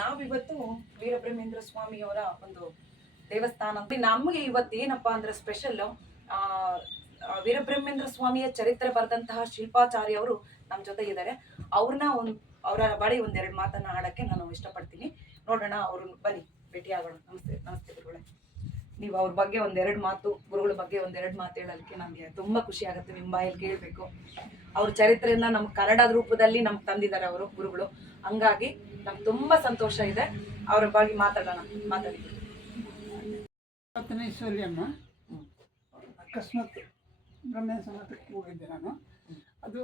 ನಾವಿವತ್ತು ವೀರಬ್ರಹ್ಮೇಂದ್ರ ಸ್ವಾಮಿಯವರ ಒಂದು ದೇವಸ್ಥಾನ. ನಮಗೆ ಇವತ್ತು ಏನಪ್ಪಾ ಅಂದ್ರೆ ಸ್ಪೆಷಲ್ ವೀರಬ್ರಹ್ಮೇಂದ್ರ ಸ್ವಾಮಿಯ ಚರಿತ್ರೆ ಬರೆದಂತಹ ಶಿಲ್ಪಾಚಾರ್ಯ ಅವರು ನಮ್ಮ ಜೊತೆ ಇದ್ದಾರೆ. ಅವ್ರನ್ನ ಒಂದು, ಅವರ ಬಳಿ ಒಂದೆರಡು ಮಾತನ್ನ ಆಡಕ್ಕೆ ನಾನು ಇಷ್ಟಪಡ್ತೀನಿ. ನೋಡೋಣ, ಅವ್ರು ಬನ್ನಿ ಭೇಟಿ ಆಗೋಣ ನಮಸ್ತೆ ನಮಸ್ತೆ ಗುರುಗಳೇ. ನೀವು ಅವ್ರ ಬಗ್ಗೆ ಒಂದೆರಡು ಮಾತು, ಗುರುಗಳ ಬಗ್ಗೆ ಒಂದೆರಡು ಮಾತು ಹೇಳೋದಕ್ಕೆ ನನಗೆ ತುಂಬಾ ಖುಷಿ ಆಗುತ್ತೆ ನಿಮ್ಮ ಬಾಯಲ್ಲಿ ಕೇಳಬೇಕು. ಅವ್ರ ಚರಿತ್ರೆಯನ್ನ ನಮ್ಮ ಕನ್ನಡದ ರೂಪದಲ್ಲಿ ನಮ್ಗೆ ತಂದಿದ್ದಾರೆ ಅವರು ಗುರುಗಳು. ಹಂಗಾಗಿ ನಮ್ಗೆ ತುಂಬಾ ಸಂತೋಷ ಇದೆ. ಅವರ ಬಗ್ಗೆ ಮಾತಾಡೋಣ ಮಾತಾಡಿ ಅಮ್ಮ. ಅಕಸ್ಮಾತ್ ಬ್ರಹ್ಮ ಸಮಾಜಕ್ಕೆ ಹೋಗಿದ್ದೆ ನಾನು. ಅದು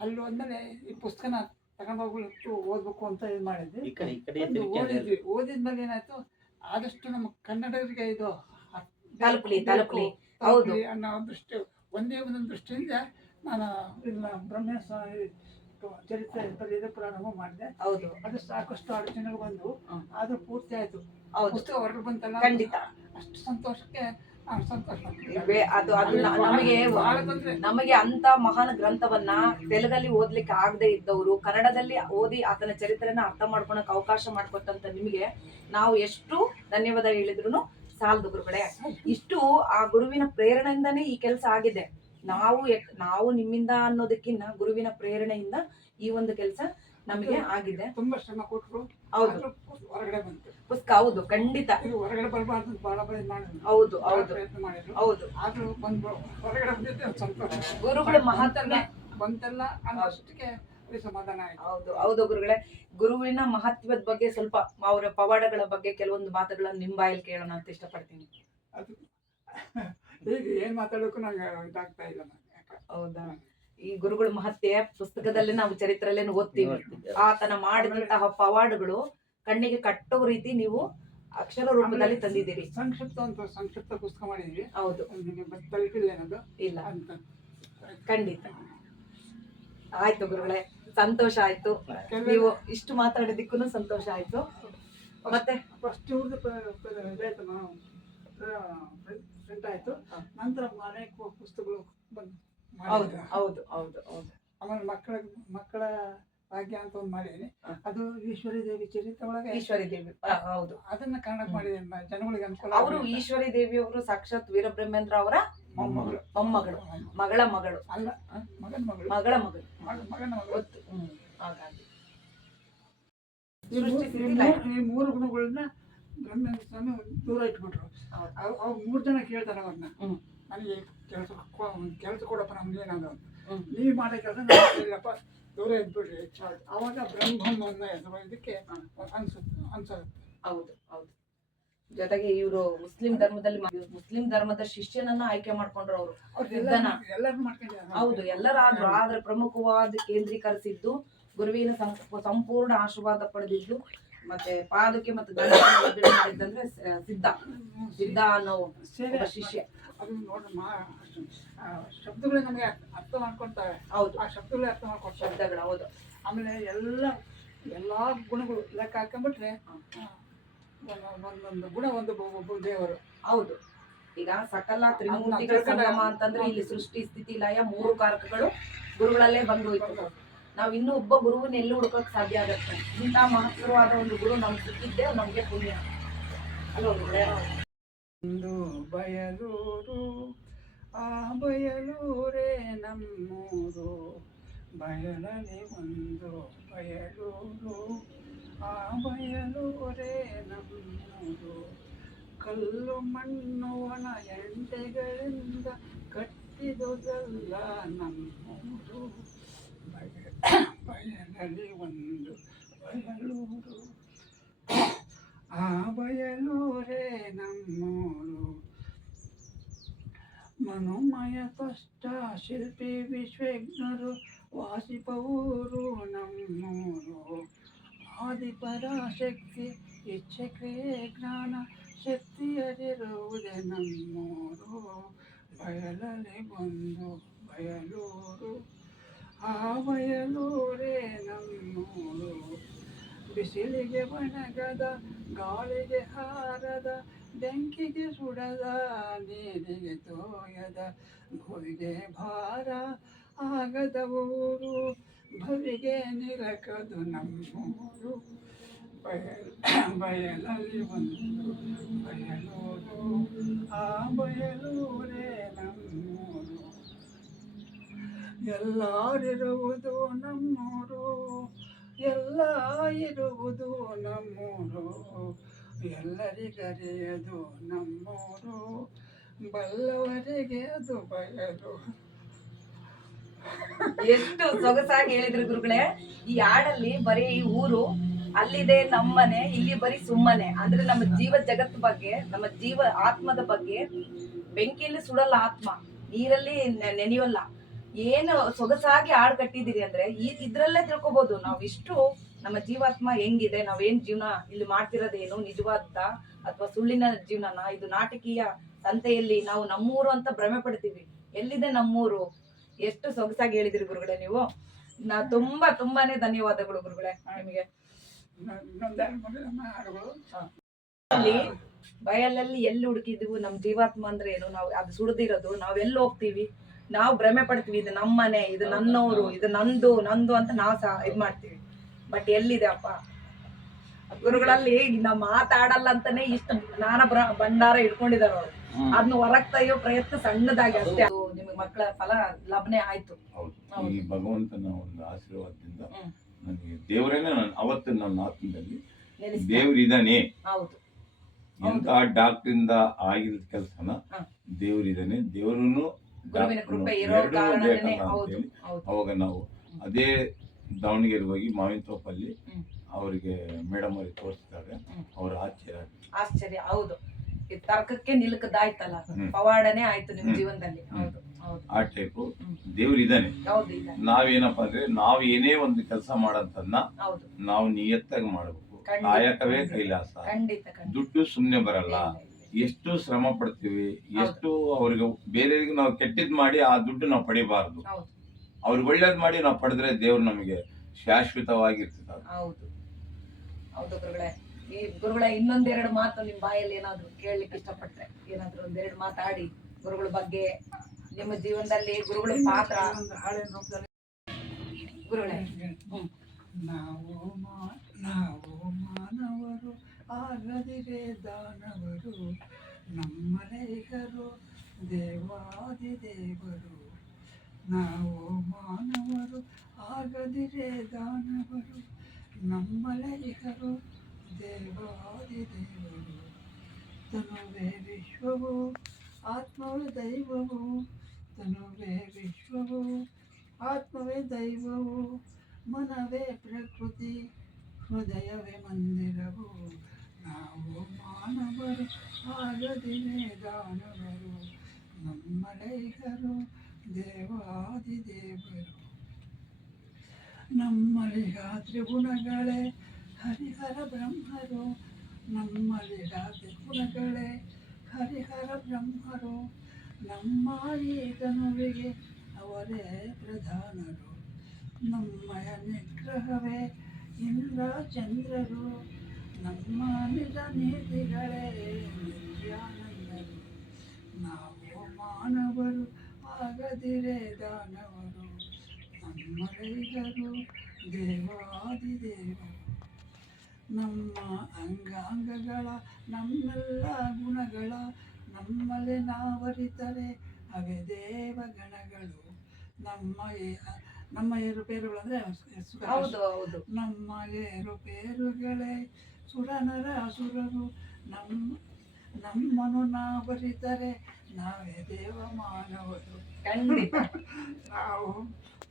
ಅಲ್ಲಿ ಹೋದ್ಮೇಲೆ ಈ ಪುಸ್ತಕನ ತಗೊಂಡೋಗ್ಲಿಕ್ಕೆ ಓದ್ಬೇಕು ಅಂತ ಇದು ಮಾಡಿದ್ವಿ ಈ ಕಡೆ ಈ ಕಡೆ ಅದು ಓದಿದ್ವಿ. ಓದಿದ್ಮೇಲೆ ಏನಾಯ್ತು ಆದಷ್ಟು ನಮ್ಮ ಕನ್ನಡರಿಗೆ ಇದು ತಲುಪ್ಲಿ, ತಲುಪ್ಲಿ. ತಲುಪ್ಲಿ ಹೌದು. ಅನ್ನೋ ದೃಷ್ಟಿ ಒಂದೇ ಒಂದೊಂದು ದೃಷ್ಟಿಯಿಂದ ನಾನು ಇಲ್ಲ ಬ್ರಹ್ಮ ಸ್ವಾಮಿ ಚರಿತ್ರೆ ಬರೆಯೋದು ಪ್ರಾರಂಭ ಮಾಡಿದೆ. ಹೌದು. ಅದು ಸಾಕಷ್ಟು ಅಡಚಣೆಗಳು ಬಂದು. ಆದ್ರೂ ಪೂರ್ತಿ ಆಯ್ತು. ಪುಸ್ತಕ ಹೊರಗೆ ಬಂತಲ್ಲ ಖಂಡಿತ. ಅಷ್ಟು ಸಂತೋಷಕ್ಕೆ ಅದು ಅದು ನಮಗೆ. ನಮಗೆ ಅಂತ ಮಹಾನ್ ಗ್ರಂಥವನ್ನ ತೆಲುಗಲ್ಲಿ ಓದ್ಲಿಕ್ಕೆ ಆಗದೆ ಇದ್ದವರು ಕನ್ನಡದಲ್ಲಿ ಓದಿ ಆತನ ಚರಿತ್ರೆನ ಅರ್ಥ ಮಾಡ್ಕೊಳಕ್ ಅವಕಾಶ ಮಾಡ್ಕೊಟ್ಟಂತ ನಿಮಗೆ ನಾವು ಎಷ್ಟು ಧನ್ಯವಾದ ಹೇಳಿದ್ರು ಸಾಲದು ಗುರುಗಳೇ. ಇಷ್ಟು ಆ ಗುರುವಿನ ಪ್ರೇರಣೆಯಿಂದಾನೇ ಈ ಕೆಲಸ ಆಗಿದೆ. ನಾವು ನಾವು ನಿಮ್ಮಿಂದ ಅನ್ನೋದಕ್ಕಿಂತ ಗುರುವಿನ ಪ್ರೇರಣೆಯಿಂದ ಈ ಒಂದು ಕೆಲಸ ನಮಗೆ ಆಗಿದೆ. ತುಂಬಾ ಶ್ರಮ ಕೊಟ್ಟರು ಹೌದು. ಹೊರಗಡೆ ಬಂತು. ಪುಸ್ತಕ ಹೌದು ಖಂಡಿತ. ಇದು ಹೊರಗಡೆ ಬರಬಾರ್ದು ಬಹಳ ಹೌದು ಹೌದು. ಪ್ರಯತ್ನ ಮಾಡಿದ್ರು. ಹೌದು. ಆದ್ರೂ ಬಂದು ಹೊರಗಡೆ ಬಂದಿದ್ದೆ ಸಂತೋಷ. ಗುರುಗಳ ಮಹತ್ವ ಬಂತಲ್ಲ ಅನ್ನೋಷ್ಟಕ್ಕೆ ಸಮಾಧಾನ ಹೌದು ಹೌದು ಗುರುಗಳೇ. ಗುರುವಿನ ಮಹತ್ವದ ಬಗ್ಗೆ ಸ್ವಲ್ಪ ಅವರ ಪವಾಡಗಳ ಬಗ್ಗೆ ಕೆಲವೊಂದು ಮಾತುಗಳನ್ನು ನಿಮ್ಮ ಬಾಯಲ್ಲಿ ಕೇಳೋಣ ಅಂತ ಇಷ್ಟಪಡ್ತೀನಿ. ಅದು ಈಗ ಏನು ಮಾತಾಡೋಕು ನಂಗೆ ಇದಾಗ್ತಾ ಇಲ್ಲ ನಂಗೆ. ಹೌದಾ? ಈ ಗುರುಗಳ ಮಹತ್ಯ ಪುಸ್ತಕದಲ್ಲಿ ನಾವು ಚರಿತ್ರೆಯಲ್ಲೇ ಓದ್ತೀವಿ. ಆತನ ಮಾಡಿದಂತಹ ಪವಾಡಗಳು ಕಣ್ಣಿಗೆ ಕಟ್ಟೋ ರೀತಿ ನೀವು ಅಕ್ಷರ ರೂಪದಲ್ಲಿ ತಂದಿದ್ದೀರಿ. ಸಂಕ್ಷಿಪ್ತ ಅಂತ ಸಂಕ್ಷಿಪ್ತ ಪುಸ್ತಕ ಮಾಡಿದ್ವಿ. ಹೌದು. ಏನದು ಇಲ್ಲ ಅಂತ. ಖಂಡಿತ. ಆಯ್ತು ಗುರುಗಳೇ ಸಂತೋಷ ಆಯ್ತು. ನೀವು ಇಷ್ಟು ಮಾತಾಡೋದಿಕ್ಕೂ ಸಂತೋಷ ಆಯ್ತು. ಮತ್ತೆ? ಫಸ್ಟ್ ಇವ್ರದ್ದು ಪ್ರಿಂಟ್ ಆಯ್ತು ನಂತರ ಅನೇಕ ಪುಸ್ತಕಗಳು ಬಂದು ಹೌದು ಹೌದು ಹೌದು ಹೌದು. ಆಮೇಲೆ ಮಕ್ಕಳ ಮಕ್ಕಳ ಭಾಗ್ಯ ಅಂತ ಒಂದು ಮಾಡಿದ್ದೀನಿ ಅದು ಈಶ್ವರಿ ದೇವಿ ಚರಿತ ಒಳಗೆ ಈಶ್ವರಿ ದೇವಿ ಹೌದು. ಅದನ್ನ ಕನ್ನಡ ಮಾಡಿದ್ದೀನಿ ಮ- ಜನಗಳಿಗೆ ಅನುಕೂಲ ಅವರು ಈಶ್ವರಿ ದೇವಿ ಅವರು ಸಾಕ್ಷಾತ್ ವೀರಬ್ರಹ್ಮೇಂದ್ರ ಅವರ ಮೊಮ್ಮಗಳು. ಮೊಮ್ಮಗಳು ಮಗಳ ಮಗಳು. ಅಲ್ಲ ಮಗನ ಮಗಳು. ಮಗಳ ಮಗಳು. ಮಗ- ಮಗನ ಮಗಳು. ಗೊತ್ತು. ಹ್ಮ್ ಹಾಗಾಗಿ. ಈ ಮೂರು ಗುಣಗಳನ್ನ ಸ್ವಾಮಿ ದೂರ ಇಟ್ಬಿಟ್ರು ಅವಾಗ ಅವ್- ಅವ್ ಮೂರು ಜನ ಕೇಳ್ತಾರೆ ಅವ್ರನ್ನ. ನನಗೆ ಕೆಲಸ ಕೆಲಸ ಕೊಡಪ್ಪ ನಮ್ಗೆ ಏನಾದ್ರು. ನೀವು ಮಾಡೋ ಕೆಲಸ ಇಲ್ಲಪ್ಪ ದೂರ ಇದ್ಬಿಡ್ರಿ ಅವಾಗ ಬ್ರಹ್ಮಂ ಅನ್ನೋ ಹೆಸರು ಇದಕ್ಕೆ ಅನ್ಸುತ್ತೆ ಅನ್ಸುತ್ತೆ ಹೌದು ಹೌದು ಜೊತೆಗೆ ಇವರು ಮುಸ್ಲಿಂ ಧರ್ಮದಲ್ಲಿ ಮುಸ್ಲಿಂ ಧರ್ಮದ ಶಿಷ್ಯನನ್ನ ಆಯ್ಕೆ ಮಾಡ್ಕೊಂಡ್ರು ಅವರು ಹೌದು ಎಲ್ಲರಾದ್ರು ಆದ್ರೆ ಪ್ರಮುಖವಾದ ಕೇಂದ್ರೀಕರಿಸಿದ್ದು ಗುರುವಿನ ಸಂಪೂರ್ಣ ಆಶೀರ್ವಾದ ಪಡೆದಿದ್ದು ಮತ್ತೆ ಪಾದಕ್ಕೆ ಮತ್ತೆ ಮಾಡಿದ್ದಂದ್ರೆ ಸಿದ್ಧ. ಸಿದ್ಧ ಅನ್ನೋ ಶಿಷ್ಯ. ಶಬ್ದಗಳು ನಮಗೆ ಅರ್ಥ ಮಾಡ್ಕೊಳ್ತಾವೆ. ಹೌದು. ಆ ಶಬ್ದಗಳೇ ಅರ್ಥ ಮಾಡ್ಕೊಳ್ತವೆ. ಶಬ್ದಗಳು ಹೌದು. ಆಮೇಲೆ ಎಲ್ಲ ಎಲ್ಲಾ ಗುಣಗಳು ಲೆಕ್ಕ ಹಾಕೊಂಡ್ಬಿಟ್ರೆ ಒಂದೊಂದು- ಗುಣ ಒಂದು ದೇವರು. ಹೌದು. ಈಗ ಸಕಲ ತ್ರಿಮೂರ್ತಿಗಳ ಸಂಗಮ ಅಂತಂದ್ರೆ ಇಲ್ಲಿ ಸೃಷ್ಟಿ ಸ್ಥಿತಿ ಲಯ ಮೂರು ಕಾರಕಗಳು ಗುರುಗಳಲ್ಲೇ ಬಂದು ಹೋಯ್ತು ನಾವ್ ಇನ್ನೂ ಒಬ್ಬ ಗುರುವನ್ನ ಎಲ್ಲಿ ಹುಡುಕಕ್ಕೆ ಸಾಧ್ಯ ಆಗುತ್ತೆ? ಇಂಥ ಮಹತ್ವವಾದ ಒಂದು ಗುರು ನಮ್ಗೆ ಸಿಕ್ಕಿದ್ದೆ ನಮಗೆ ಪುಣ್ಯ? ಒಂದು ಬಯಲೂರು, ಆ ಬಯಲೂರೇ ನಮ್ಮೂರು. ಬಯಲಲ್ಲಿ ಒಂದು ಬಯಲೂರು, ಆ ಬಯಲೂರೇ ನಮ್ಮೂರು. ಕಲ್ಲು, ಮಣ್ಣು, ಒಣ ಎಂಟೆಗಳಿಂದ ಕಟ್ಟಿದುದಲ್ಲ ನಮ್ಮೂರು. ಬಯ ಬಯಲಲ್ಲಿ ಒಂದು ಬಯಲೂರು ಆ ಬಯಲೂರೇ ನಮ್ಮೂರು ಮನೋಮಯ ಕಷ್ಟ ಶಿಲ್ಪಿ ವಿಶ್ವಜ್ಞರು ವಾಸಿಪವರು ನಮ್ಮೂರು ಆದಿಪರಾಶಕ್ತಿ ಇಚ್ಛೆ ಕ್ರಿಯೆ ಜ್ಞಾನ ಶಕ್ತಿ ಅರಿರುವುದೇ ನಮ್ಮೂರು ಬಯಲಲ್ಲಿ ಬಂದು ಬಯಲೂರು ಆ ನಮ್ಮೂರು. ಬಿಸಿಲಿಗೆ ಒಣಗದ, ಗಾಳಿಗೆ ಹಾರದ, ಬೆಂಕಿಗೆ ಸುಡದ, ನೀರಿಗೆ ತೋಯದ ಭುವಿಗೆ ಭಾರ ಆಗದ ಊರು. ಭವಿಗೆ ನಿರಕದು ನಮ್ಮೂರು. ಬಯಲ್, ಬಯಲಲ್ಲಿ ಒಂದು ಬಯಲೂರು. ಆ ಬಯಲೂರೇ ನಮ್ಮೂರು. ಎಲ್ಲರಿರುವುದು ನಮ್ಮೂರು ಎಲ್ಲ ಇರುವುದು ನಮ್ಮೂರು, ಎಲ್ಲರಿಗರಿಯದು ನಮ್ಮೂರು, ಬಲ್ಲವರಿಗೆ ಅದು ಬಯಲು. ಎಷ್ಟು ಸೊಗಸಾಗಿ ಹೇಳಿದ್ರು ಗುರುಗಳೇ, ಈ ಹಾಡಲ್ಲಿ ಬರೀ ಈ ಊರು, ಅಲ್ಲಿದೆ ನಮ್ಮನೆ, ಇಲ್ಲಿ ಬರೀ ಸುಮ್ಮನೆ. ಅಂದ್ರೆ ನಮ್ಮ ಜೀವ ಜಗತ್ ಬಗ್ಗೆ, ನಮ್ಮ ಜೀವ ಆತ್ಮದ ಬಗ್ಗೆ ಬೆಂಕಿಯಲ್ಲಿ ಸುಡಲ್ಲ ಆತ್ಮ, ನೀರಲ್ಲಿ ನೆನೆಯೋಲ್ಲ. ಏನು ಸೊಗಸಾಗಿ ಹಾಡು ಕಟ್ಟಿದಿರಿ ಅಂದ್ರೆ ಈ ಇದ್ರಲ್ಲೇ ತಿಳ್ಕೊಬಹುದು ನಾವು ಇಷ್ಟು ನಮ್ಮ ಜೀವಾತ್ಮ ಹೆಂಗಿದೆ ನಾವೇನ್ ಜೀವನ ಇಲ್ಲಿ ಮಾಡ್ತಿರೋದೇನು ನಿಜವಾದ ಅಥವಾ ಸುಳ್ಳಿನ ಜೀವನನ? ಇದು ನಾಟಕೀಯ ಸಂತೆಯಲ್ಲಿ ನಾವು ನಮ್ಮೂರು ಅಂತ ಭ್ರಮೆ ಪಡ್ತೀವಿ. ಎಲ್ಲಿದೆ ನಮ್ಮೂರು? ಎಷ್ಟು ಸೊಗಸಾಗಿ ಹೇಳಿದಿರಿ ಗುರುಗಳೇ ನೀವು. ನಾ ತುಂಬಾ ತುಂಬಾನೇ ಧನ್ಯವಾದಗಳು ಗುರುಗಳೇ ನಿಮಗೆ. ಬಯಲಲ್ಲಿ ಎಲ್ಲಿ ಹುಡುಕಿದ್ವು? ನಮ್ ಜೀವಾತ್ಮ ಅಂದ್ರೆ ಏನು? ನಾವು ಅದು ಸುಡ್ದಿರೋದು. ನಾವ್ ಎಲ್ಲಿ ಹೋಗ್ತೀವಿ? ನಾವು ಭ್ರಮೆ ಪಡ್ತೀವಿ ಇದು ನಮ್ಮನೆ ಇದು ನನ್ನವರು ಇದು ನಂದು ನಂದು ಅಂತ ನಾವು ಸಹ ಇದ್ ಮಾಡ್ತೀವಿ. ಬಟ್ ಎಲ್ಲಿದೆ ಅಪ್ಪ? ಗುರುಗಳಲ್ಲಿ ನಾ ಮಾತಾಡಲ್ಲ ಅಂತಾನೆ ಇಷ್ಟು ಜ್ಞಾನ ಬ್ರ- ಭಂಡಾರ ಇಟ್ಕೊಂಡಿದಾರ ಅವ್ರು. ಅದನ್ನ ಹೊರಗ್ ತೆಗೆಯೋ ಪ್ರಯತ್ನ ಸಣ್ಣದಾಗಿ ಅಷ್ಟೇ. ಅದು ನಿಮಗೆ ಮಕ್ಕಳ ಫಲ ಲಭನೆ ಆಯ್ತು. ಈ ಭಗವಂತನ ಒಂದು ಆಶೀರ್ವಾದದಿಂದ. ನನಗೆ ದೇವರೇನೆ ನಾನು ಅವತ್ತು ನನ್ನ ಆತ್ಮದಲ್ಲಿ ದೇವರಿದ್ದಾನೆ ಹೌದು. ಎಂತ ಡಾಕ್ಟ್ರಿಂದ ಆಗಿದ ಕೆಲಸನ. ದೇವರಿದ್ದಾನೆ ದೇವರನ್ನು ಗುರುವಿನ ಕೃಪೆ ಇರೋ ಕಾರಣನೇ ಹೌದು ಹೌದು. ಅವಾಗ ನಾವು ಅದೇ ದಾವಣಗೆರೆ ಹೋಗಿ ಮಾವಿನ ತೋಪಲ್ಲಿ. ಅವರಿಗೆ ಮೇಡಮ್ ಅವ್ರಿಗೆ ತೋರಿಸಿದಾಗ. ಅವ್ರ ಆಶ್ಚರ್ಯ. ಆಶ್ಚರ್ಯ ಹೌದು. ಈ ತರ್ಕಕ್ಕೆ ನಿಲುಕದಾಯ್ತಲ್ಲ ಪವಾಡನೇ ಆಯ್ತು ನಿಮ್ ಜೀವನದಲ್ಲಿ. ಹೌದು ಹೌದು. ಆ ಟೈಪು ದೇವ್ರು ದೇವರಿದ್ದಾನೆ ಹೌದು ನಾವೇನಪ್ಪ ಅಂದ್ರೆ ನಾವ್ ಏನೇ ಒಂದು ಕೆಲಸ ಮಾಡಂತನ್ನ ಹೌದು. ನಾವು ನಿಯತ್ತಾಗಿ ಮಾಡಬೇಕು. ಕಾಯಕವೇ ಕೈಲಾಸ. ಖಂಡಿತ ಖಂಡಿತ. ದುಡ್ಡು ಸುಮ್ನೆ ಬರಲ್ಲ. ಇಲ್ಲ, ಇಲ್ಲ. ಎಷ್ಟು ಶ್ರಮ ಪಡ್ತೀವಿ ಎಷ್ಟು ಅವ್ರಿಗೆ ಬೇರೆಯವ್ರಿಗೆ ನಾವು ಕೆಟ್ಟದ್ ಮಾಡಿ ಆ ದುಡ್ಡು ನಾವು ಪಡಿಬಾರ್ದು. ಹೌದು. ಅವ್ರಿಗೆ ಒಳ್ಳೇದ್ ಮಾಡಿ ನಾವು ಪಡೆದ್ರೆ ದೇವ್ರು ನಮಗೆ ಶಾಶ್ವತವಾಗಿರ್ತದೆ ಹೌದು. ಹೌದು ಗುರುಗಳೇ. ಈ ಗುರುಗಳ ಇನ್ನೊಂದೆರಡು ಮಾತು ನಿಮ್ಮ ಬಾಯಲ್ಲಿ ಏನಾದ್ರು ಕೇಳಲಿಕ್ಕೆ ಇಷ್ಟಪಟ್ರೆ ಏನಾದ್ರು ಒಂದೆರಡು ಮಾತಾಡಿ ಗುರುಗಳ ಬಗ್ಗೆ ನಿಮ್ಮ ಜೀವನದಲ್ಲಿ ಗುರುಗಳ ಪಾತ್ರ ಗುರುಗಳೇ. ನಾವು ನಾವು ಮಾನವರು. ಆಗದಿರೆ ದಾನವರು ನಮ್ಮಲೆಗರು ದೇವಾದಿ ದೇವರು ನಾವು ಮಾನವರು ಆಗದಿರೆ ದಾನವರು ನಮ್ಮಲೆಗರು ದೇವಾದಿ ದೇವರು ತನುವೇ ವಿಶ್ವವು ಆತ್ಮವೇ ದೈವವು ತನುವೇ ವಿಶ್ವವು ಆತ್ಮವೇ ದೈವವು ಮನವೇ ಪ್ರಕೃತಿ ಹೃದಯವೇ ಮಂದಿರವು ನಾವು ಮಾನವರು ಆಗದಿನೇ ದಾನವರು ನಮ್ಮಳೆಗರು ದೇವಾದಿ ದೇವರು ನಮ್ಮಲ್ಲಿಗ ತ್ರಿಗುಣಗಳೇ ಹರಿಹರ ಬ್ರಹ್ಮರು. ನಮ್ಮಲಿಗ ತ್ರಿಗುಣಗಳೇ ಹರಿಹರ ಬ್ರಹ್ಮರು. ನಮ್ಮ ಅವರೇ ಪ್ರಧಾನರು. ನಮ್ಮಯ ನಿಗ್ರಹವೇ ಇಂದ್ರ ಚಂದ್ರರು. ನಮ್ಮ ನಿಜ ನೀತಿಗಳೇ ನಿತ್ಯಾನಂದರು ನಾವು ಮಾನವರು ಆಗದಿರೆ ದಾನವರು. ನಮ್ಮ ರೈತರು ದೇವರು. ನಮ್ಮ ಅಂಗಾಂಗಗಳ ನಮ್ಮೆಲ್ಲ ಗುಣಗಳ ನಮ್ಮಲ್ಲಿ ನಾವರಿತರೆ ಅವೇ ದೇವಗಣಗಳು ನಮ್ಮ ನಮ್ಮ ಏರುಪೇರುಗಳು ಅಂದರೆ ಹೌದು ಹೌದು. ನಮ್ಮ ಏರುಪೇರುಗಳೇ ಸುರನರ ಅಸುರರು ನಮ್ಮ ನಮ್ಮನ್ನು ನಾವರಿದರೆ ನಾವೇ ದೇವ ಮಾನವರು. ಖಂಡಿತ. ನಾವು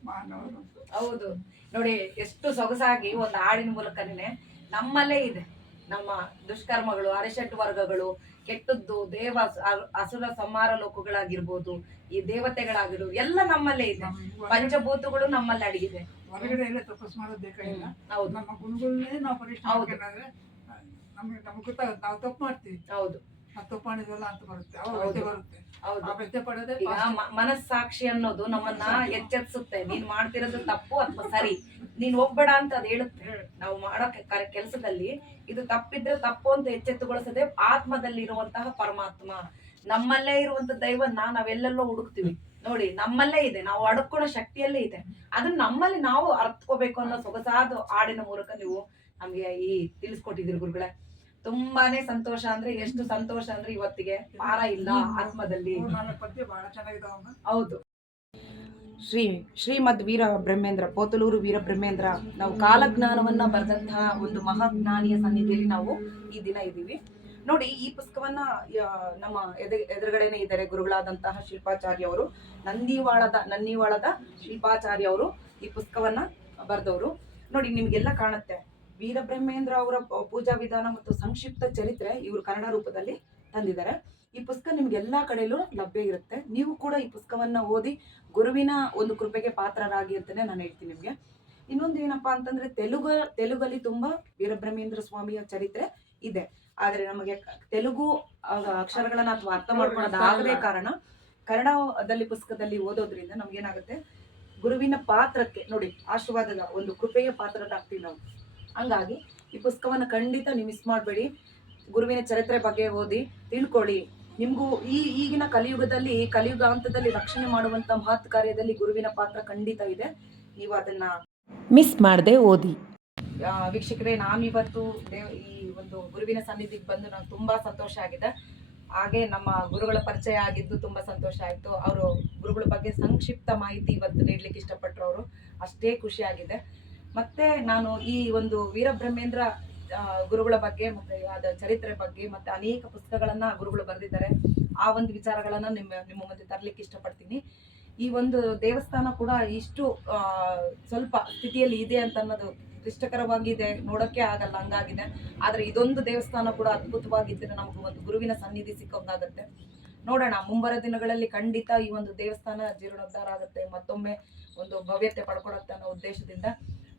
ಮಾನವರು. ಹೌದು. ನೋಡಿ ಎಷ್ಟು ಸೊಗಸಾಗಿ ಒಂದು ಹಾಡಿನ ಮೂಲಕನೇ ನಮ್ಮಲ್ಲೇ ಇದೆ. ನಮ್ಮ ದುಷ್ಕರ್ಮಗಳು ಅರೆಷಟ್ ವರ್ಗಗಳು ಕೆಟ್ಟದ್ದು ದೇವ ಅಸುರ ಸಂಹಾರ ಲೋಕಗಳಾಗಿರ್ಬೋದು ಈ ದೇವತೆಗಳಾಗಿರ್ಬೋದು ಎಲ್ಲ ನಮ್ಮಲ್ಲೇ ಇದೆ. ಪಂಚಭೂತಗಳು ನಮ್ಮಲ್ಲಿ ಅಡಗಿದೆ. ಹೊರಗಡೆ ಎಲ್ಲ ತಪಸ್ ಮಾಡೋದು ಬೇಕಾಗಿಲ್ಲ ಹೌದು. ನಮ್ಮ ಗುಣಗಳನ್ನೇ ನಾವು ಪರೀಕ್ಷೆ ನಮಗೆ ನಮ್ಗೆ ಗೊತ್ತಾಗುತ್ತೆ ನಾವು ತಪ್ಪು ಮಾಡ್ತೀವಿ. ಹೌದು. ಅಂತ ಬರುತ್ತೆ. ಅವಾಗ ಹೌದು. ಈಗ ಮ- ಮನಸ್ಸಾಕ್ಷಿ ಅನ್ನೋದು ನಮ್ಮನ್ನ ಎಚ್ಚರಿಸುತ್ತೆ ನೀನ್ ಮಾಡ್ತಿರೋದು ತಪ್ಪು ಅಥವಾ ಸರಿ? ನೀನ್ ಹೋಗ್ಬೇಡ ಅಂತ ಅದ್ ಹೇಳುತ್ತೆ. ನಾವು ಮಾಡೋ ಕೆಲಸದಲ್ಲಿ ಇದು ತಪ್ಪಿದ್ರೆ ತಪ್ಪು ಅಂತ ಎಚ್ಚೆತ್ತುಗೊಳಿಸದೆ ಆತ್ಮದಲ್ಲಿ ಇರುವಂತಹ ಪರಮಾತ್ಮ. ನಮ್ಮಲ್ಲೇ ಇರುವಂತ ದೈವನ್ನ ನಾವೆಲ್ಲೆಲ್ಲೋ ಹುಡುಕ್ತಿವಿ. ನೋಡಿ ನಮ್ಮಲ್ಲೇ ಇದೆ. ನಾವು ಅಡ್ಕೊಳ್ಳೋ ಶಕ್ತಿಯಲ್ಲೇ ಇದೆ. ಅದನ್ನ ನಮ್ಮಲ್ಲಿ ನಾವು ಅರ್ಥಕೋಬೇಕು ಅನ್ನೋ ಸೊಗಸಾದ ಹಾಡಿನ ಮೂಲಕ ನೀವು ನಮ್ಗೆ ಈ ತಿಳಿಸ್ಕೊಟ್ಟಿದ್ದೀರಿ ಗುರುಗಳೇ. ತುಂಬಾನೇ ಸಂತೋಷ ಅಂದ್ರೆ ಎಷ್ಟು ಸಂತೋಷ ಅಂದ್ರೆ ಇವತ್ತಿಗೆ ಪಾರ ಇಲ್ಲ ಆತ್ಮದಲ್ಲಿ. ಹೌದು. ಶ್ರೀ ಶ್ರೀಮದ್ ವೀರ ಬ್ರಹ್ಮೇಂದ್ರ ಪೋತಲೂರು ವೀರ ಬ್ರಹ್ಮೇಂದ್ರ ನಾವು ಕಾಲಜ್ಞಾನವನ್ನ ಬರೆದಂತಹ ಒಂದು ಮಹಾಜ್ಞಾನಿಯ ಸನ್ನಿಧಿಯಲ್ಲಿ ನಾವು ಈ ದಿನ ಇದ್ದೀವಿ. ನೋಡಿ ಈ ಪುಸ್ತಕವನ್ನ ನಮ್ಮ ಎದೆ ಎದುರುಗಡೆನೆ ಇದ್ದಾರೆ ಗುರುಗಳಾದಂತಹ ಶಿಲ್ಪಾಚಾರ್ಯ ಅವರು. ನಂದಿವಾಳದ ನಂದಿವಾಳದ ಶಿಲ್ಪಾಚಾರ್ಯ ಅವರು ಈ ಪುಸ್ತಕವನ್ನ ಬರೆದವರು. ನೋಡಿ ನಿಮ್ಗೆಲ್ಲ ಕಾಣುತ್ತೆ. ವೀರಬ್ರಹ್ಮೇಂದ್ರ ಅವರ ಪೂಜಾ ವಿಧಾನ ಮತ್ತು ಸಂಕ್ಷಿಪ್ತ ಚರಿತ್ರೆ ಇವರು ಕನ್ನಡ ರೂಪದಲ್ಲಿ ತಂದಿದ್ದಾರೆ. ಈ ಪುಸ್ತಕ ನಿಮ್ಗೆ ಎಲ್ಲಾ ಕಡೆಯಲ್ಲೂ ಲಭ್ಯ ಇರುತ್ತೆ. ನೀವು ಕೂಡ ಈ ಪುಸ್ತಕವನ್ನ ಓದಿ ಗುರುವಿನ ಒಂದು ಕೃಪೆಗೆ ಪಾತ್ರರಾಗಿ ಅಂತಾನೆ ನಾನು ಹೇಳ್ತೀನಿ ನಿಮ್ಗೆ. ಇನ್ನೊಂದು ಏನಪ್ಪಾ ಅಂತಂದ್ರೆ ತೆಲುಗು ತೆಲುಗಲ್ಲಿ ತುಂಬಾ ವೀರಬ್ರಹ್ಮೇಂದ್ರ ಸ್ವಾಮಿಯ ಚರಿತ್ರೆ ಇದೆ. ಆದ್ರೆ ನಮಗೆ ತೆಲುಗು ಅಕ್ಷರಗಳನ್ನ ಅಥವಾ ಅರ್ಥ ಮಾಡ್ಕೊಳ್ಳೋದಾಗದೇ ಕಾರಣ ಕನ್ನಡದಲ್ಲಿ ಪುಸ್ತಕದಲ್ಲಿ ಓದೋದ್ರಿಂದ ನಮ್ಗೇನಾಗುತ್ತೆ? ಗುರುವಿನ ಪಾತ್ರಕ್ಕೆ ನೋಡಿ ಆಶೀರ್ವಾದದ ಒಂದು ಕೃಪೆಯ ಪಾತ್ರರಾಗ್ತೀವಿ ನಾವು. ಹಂಗಾಗಿ ಈ ಪುಸ್ತಕವನ್ನು ಖಂಡಿತ ನೀವು ಮಿಸ್ ಮಾಡಬೇಡಿ. ಗುರುವಿನ ಚರಿತ್ರೆ ಬಗ್ಗೆ ಓದಿ ತಿಳ್ಕೊಳ್ಳಿ. ನಿಮಗೂ ಈ ಈಗಿನ ಕಲಿಯುಗದಲ್ಲಿ ಕಲಿಯುಗ ಹಂತದಲ್ಲಿ ರಕ್ಷಣೆ ಮಾಡುವಂಥ ಮಹತ್ ಕಾರ್ಯದಲ್ಲಿ ಗುರುವಿನ ಪಾತ್ರ ಖಂಡಿತ ಇದೆ. ನೀವು ಅದನ್ನ ಮಿಸ್ ಮಾಡದೆ ಓದಿ. ವೀಕ್ಷಕರೇ ನಾನಿವತ್ತು ದೇವ್, ಈ ಒಂದು ಗುರುವಿನ ಸನ್ನಿಧಿಗೆ ಬಂದು ನಂಗೆ ತುಂಬಾ ಸಂತೋಷ ಆಗಿದೆ. ಹಾಗೆ ನಮ್ಮ ಗುರುಗಳ ಪರಿಚಯ ಆಗಿದ್ದು ತುಂಬಾ ಸಂತೋಷ ಆಯ್ತು. ಅವರು ಗುರುಗಳ ಬಗ್ಗೆ ಸಂಕ್ಷಿಪ್ತ ಮಾಹಿತಿ ಇವತ್ತು ನೀಡ್ಲಿಕ್ಕೆ ಇಷ್ಟಪಟ್ಟರು ಅವರು ಅಷ್ಟೇ ಖುಷಿ ಆಗಿದೆ. ಮತ್ತೆ ನಾನು ಈ ಒಂದು ವೀರಬ್ರಹ್ಮೇಂದ್ರ ಗುರುಗಳ ಬಗ್ಗೆ ಮತ್ತೆ ಅದ ಚರಿತ್ರೆ ಬಗ್ಗೆ ಮತ್ತೆ ಅನೇಕ ಪುಸ್ತಕಗಳನ್ನ ಗುರುಗಳು ಬರೆದಿದ್ದಾರೆ. ಆ ಒಂದು ವಿಚಾರಗಳನ್ನ ನಿಮ್ಮ ನಿಮ್ಮ ಮುಂದೆ ತರಲಿಕ್ಕೆ ಇಷ್ಟಪಡ್ತೀನಿ. ಈ ಒಂದು ದೇವಸ್ಥಾನ ಕೂಡ ಇಷ್ಟು ಸ್ವಲ್ಪ ಸ್ಥಿತಿಯಲ್ಲಿ ಇದೆ ಅಂತ ಅನ್ನೋದು ಕ್ಲಿಷ್ಟಕರವಾಗಿದೆ. ನೋಡಕ್ಕೆ ಆಗಲ್ಲ, ಹಂಗಾಗಿದೆ. ಆದ್ರೆ ಇದೊಂದು ದೇವಸ್ಥಾನ ಕೂಡ ಅದ್ಭುತವಾಗಿದ್ದರೆ ನಮಗೆ ಒಂದು ಗುರುವಿನ ಸನ್ನಿಧಿ ಸಿಕ್ಕೊಂಗಾಗತ್ತೆ ನೋಡೋಣ ಮುಂಬರ ದಿನಗಳಲ್ಲಿ ಖಂಡಿತ ಈ ಒಂದು ದೇವಸ್ಥಾನ ಜೀರ್ಣೋದ್ಧಾರ ಆಗುತ್ತೆ. ಮತ್ತೊಮ್ಮೆ ಒಂದು ಭವ್ಯತೆ ಪಡ್ಕೊಳತ್ತೆ ಅನ್ನೋ ಉದ್ದೇಶದಿಂದ.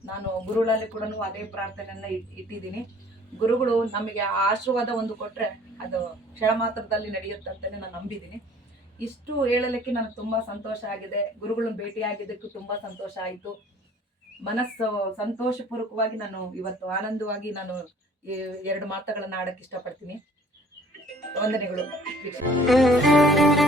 ನಾನು ಗುರುಗಳಲ್ಲಿ ಕೂಡ ಅದೇ ಪ್ರಾರ್ಥನೆಯನ್ನ ಇಟ್- ಇಟ್ಟಿದ್ದೀನಿ. ಗುರುಗಳು ನಮಗೆ ಆಶೀರ್ವಾದ ಒಂದು ಕೊಟ್ರೆ ಅದು ಕ್ಷಣ ಮಾತ್ರದಲ್ಲಿ ನಡೆಯುತ್ತೆ ಅಂತಾನೆ ನಾನು ನಂಬಿದ್ದೀನಿ. ಇಷ್ಟು ಹೇಳಲಿಕ್ಕೆ ನನಗೆ ತುಂಬಾ ಸಂತೋಷ ಆಗಿದೆ. ಗುರುಗಳನ್ನ ಭೇಟಿಯಾಗಿದ್ದಕ್ಕೂ ತುಂಬಾ ಸಂತೋಷ ಆಯಿತು. ಮನಸ್ಸು ಸಂತೋಷಪೂರ್ವಕವಾಗಿ ನಾನು ಇವತ್ತು ಆನಂದವಾಗಿ ನಾನು ಎರಡು ಮಾತುಗಳನ್ನ ಆಡಕ್ಕೆ ಇಷ್ಟಪಡ್ತೀನಿ. ವಂದನೆಗಳು.